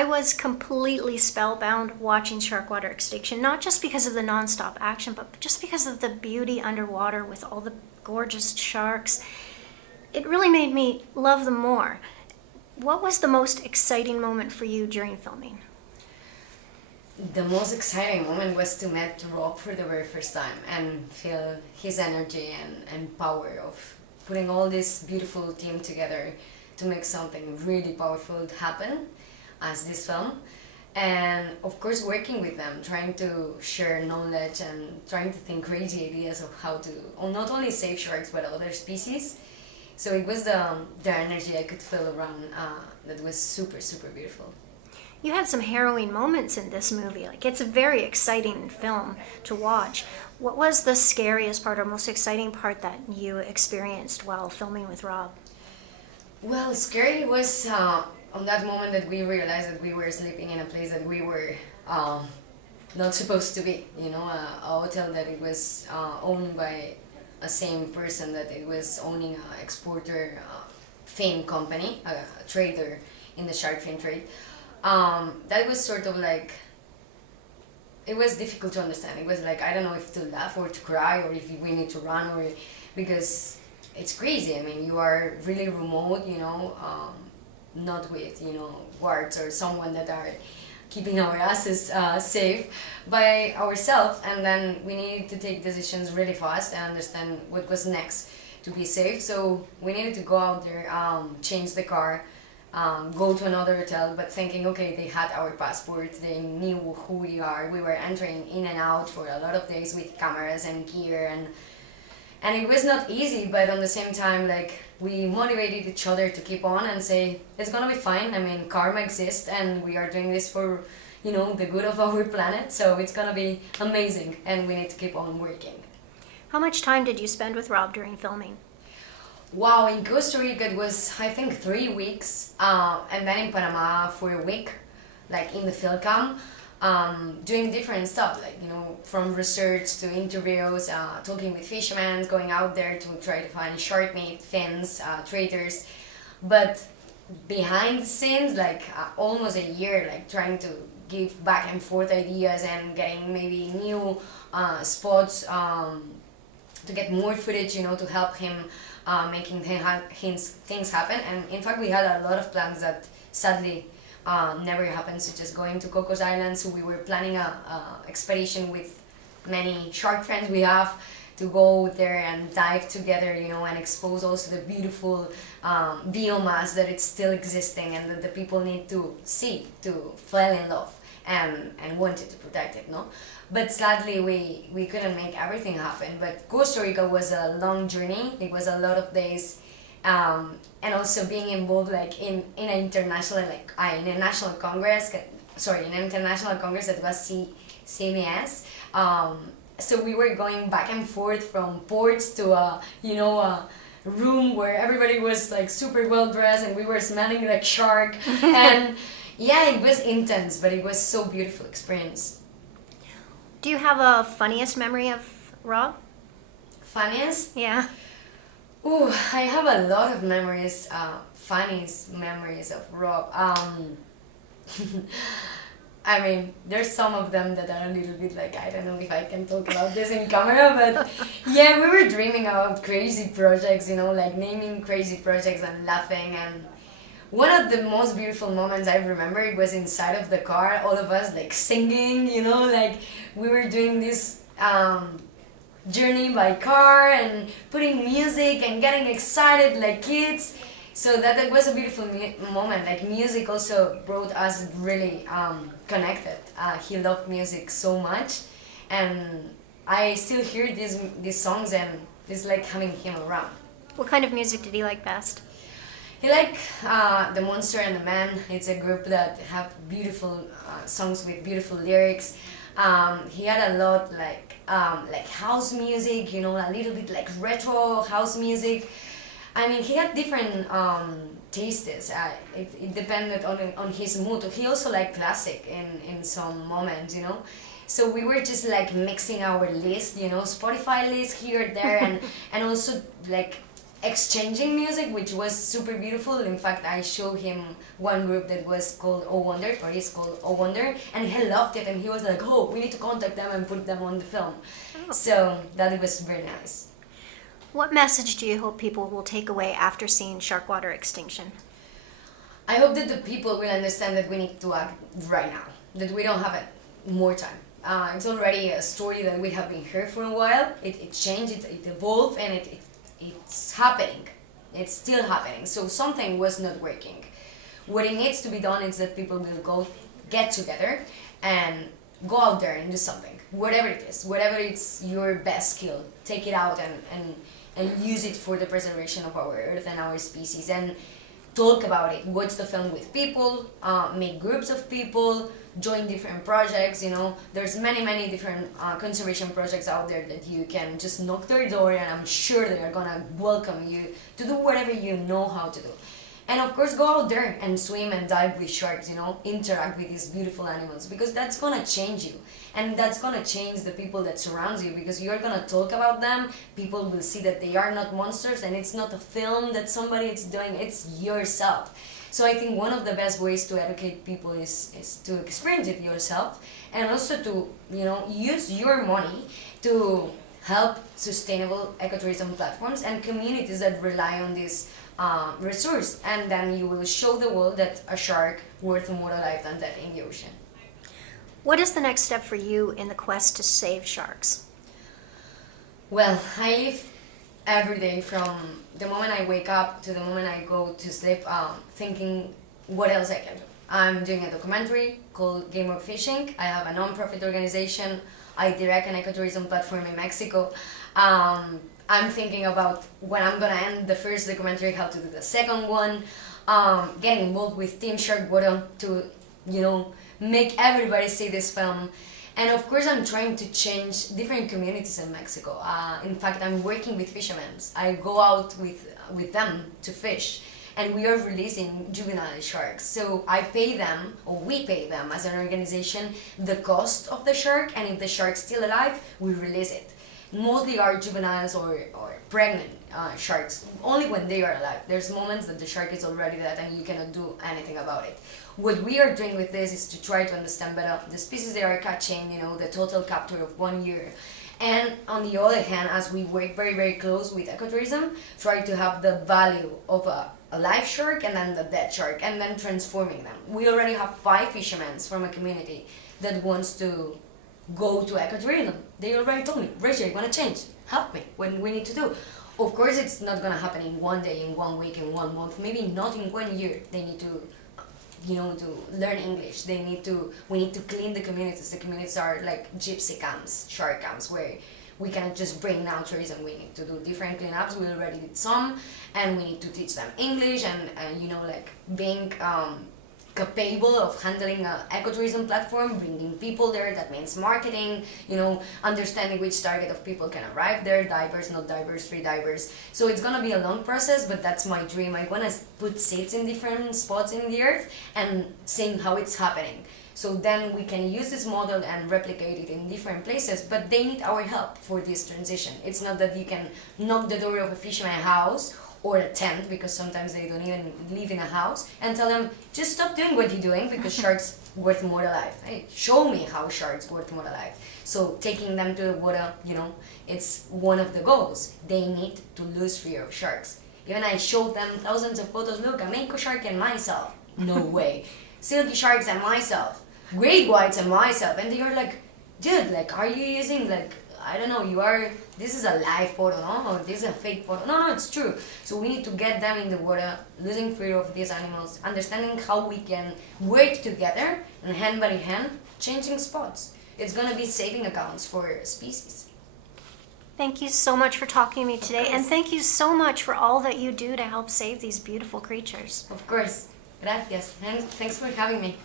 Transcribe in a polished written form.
I was completely spellbound watching Sharkwater Extinction, not just because of the nonstop action, but just because of the beauty underwater with all the gorgeous sharks. It really made me love them more. What was the most exciting moment for you during filming? The most exciting moment was to meet Rob for the very first time and feel his energy and power of putting all this beautiful team together to make something really powerful happen as this film. And of course working with them, trying to share knowledge and trying to think crazy ideas of how to not only save sharks but other species. So it was the energy I could feel around that was super, super beautiful. You had some harrowing moments in this movie. Like, it's a very exciting film to watch. What was the scariest part or most exciting part that you experienced while filming with Rob? Well, scary was on that moment that we realized that we were sleeping in a place that we were not supposed to be. You know, a hotel that it was owned by a same person that it was owning a exporter fin company, a trader in the shark fin trade. That was sort of like, it was difficult to understand. It was like, I don't know if to laugh or to cry or if we need to run, or because it's crazy. I mean, you are really remote, you know, not with, you know, guards or someone that are keeping our asses safe by ourselves, and then we needed to take decisions really fast and understand what was next to be safe. So we needed to go out there, change the car, go to another hotel, but thinking, okay, they had our passports, they knew who we are. We were entering in and out for a lot of days with cameras and gear, and it was not easy, but on the same time, like, we motivated each other to keep on and say, it's gonna be fine. I mean, karma exists and we are doing this for, you know, the good of our planet, so it's gonna be amazing and we need to keep on working. How much time did you spend with Rob during filming? Wow, in Costa Rica it was, I think, 3 weeks, and then in Panama for a week, like in the field camp, doing different stuff, like, you know, from research to interviews, talking with fishermen, going out there to try to find shark meat, fins, traders, but behind the scenes, like almost a year, like trying to give back and forth ideas and getting maybe new spots to get more footage, you know, to help him making things happen. And in fact, we had a lot of plans that sadly never happened, such as going to Cocos Island. So we were planning a expedition with many shark friends we have to go there and dive together, you know, and expose also the beautiful biomass that it's still existing and that the people need to see to fall in love and wanted to protect it, no? But sadly we couldn't make everything happen. But Costa Rica was a long journey. It was a lot of days, and also being involved like in an international, like in a national congress, in an international congress that was CMS. So we were going back and forth from ports to a room where everybody was like super well dressed and we were smelling like shark. And yeah, it was intense, but it was so beautiful experience. Do you have a funniest memory of Rob? Funniest? Yeah. Ooh, I have a lot of memories, funniest memories of Rob. I mean, there's some of them that are a little bit like, I don't know if I can talk about this in camera, but yeah, we were dreaming about crazy projects, you know, like naming crazy projects and laughing. And one of the most beautiful moments I remember, it was inside of the car, all of us like singing, you know, like we were doing this journey by car and putting music and getting excited like kids. So that was a beautiful moment. Like music also brought us really connected. He loved music so much, and I still hear these songs and it's like having him around. What kind of music did he like best? He liked The Monster and the Man. It's a group that have beautiful songs with beautiful lyrics. He had a lot like house music, you know, a little bit like retro house music. I mean, he had different tastes. It depended on his mood. He also liked classic in some moments, you know. So we were just like mixing our list, you know, Spotify list here, there, and also like exchanging music, which was super beautiful. In fact, I showed him one group that was called Oh Wonder, or is called Oh Wonder, and he loved it, and he was like, oh, we need to contact them and put them on the film. Oh. So that was very nice. What message do you hope people will take away after seeing Sharkwater Extinction? I hope that the people will understand that we need to act right now, that we don't have more time. It's already a story that we have been here for a while. It changed, it evolved, and it's happening. It's still happening. So something was not working. What it needs to be done is that people will go get together and go out there and do something. Whatever it is, whatever it's your best skill, take it out and use it for the preservation of our earth and our species, and talk about it. Watch the film with people, make groups of people, join different projects. There's many different conservation projects out there that you can just knock their door, and I'm sure they are gonna welcome you to do whatever you know how to do. And of course, go out there and swim and dive with sharks, interact with these beautiful animals, because that's gonna change you. And that's gonna change the people that surround you, because you're gonna talk about them, people will see that they are not monsters, and it's not a film that somebody is doing, it's yourself. So I think one of the best ways to educate people is to experience it yourself, and also to, use your money to help sustainable ecotourism platforms and communities that rely on this resource, and then you will show the world that a shark worth more alive than dead in the ocean. What is the next step for you in the quest to save sharks? Well, I live every day from the moment I wake up to the moment I go to sleep thinking what else I can do. I'm doing a documentary called Game of Fishing. I have a non-profit organization. I direct an ecotourism platform in Mexico. I'm thinking about when I'm gonna end the first documentary, how to do the second one, getting involved with Team Sharkwater to, make everybody see this film. And of course, I'm trying to change different communities in Mexico. In fact, I'm working with fishermen. I go out with them to fish, and we are releasing juvenile sharks. So I pay them, or we pay them as an organization, the cost of the shark, and if the shark's still alive, we release it. Mostly are juveniles or pregnant sharks, only when they are alive. There's moments that the shark is already dead and you cannot do anything about it. What we are doing with this is to try to understand better the species they are catching, the total capture of 1 year. And on the other hand, as we work very close with ecotourism, try to have the value of a live shark and then the dead shark, and then transforming them. We already have 5 fishermen from a community that wants to go to ecotourism. They already told me, Regi, I want to change. Help me. What we need to do? Of course, it's not going to happen in 1 day, in 1 week, in 1 month, maybe not in 1 year. They need to, to learn English. We need to clean the communities. The communities are like gypsy camps, shark camps, where we cannot just bring now tourism. We need to do different cleanups. We already did some, and we need to teach them English and being capable of handling an ecotourism platform, bringing people there. That means marketing, understanding which target of people can arrive there, divers, not divers, free divers. So it's gonna be a long process, but that's my dream. I wanna put seeds in different spots in the earth and seeing how it's happening. So then we can use this model and replicate it in different places, but they need our help for this transition. It's not that you can knock the door of a fisherman's house or a tent, because sometimes they don't even live in a house, and tell them, just stop doing what you're doing because sharks worth more alive. Hey, show me how sharks worth more alive. So taking them to the water, it's one of the goals. They need to lose fear of sharks. Even I showed them thousands of photos. Look, a mako shark and myself. No way. Silky sharks and myself. Great whites and myself. And they are like, dude, are you using I don't know, this is a live photo, no? Or this is a fake photo. No, it's true. So we need to get them in the water, losing fear of these animals, understanding how we can work together and hand by hand, changing spots. It's gonna be saving accounts for species. Thank you so much for talking to me today, and thank you so much for all that you do to help save these beautiful creatures. Of course. Gracias. Thanks for having me.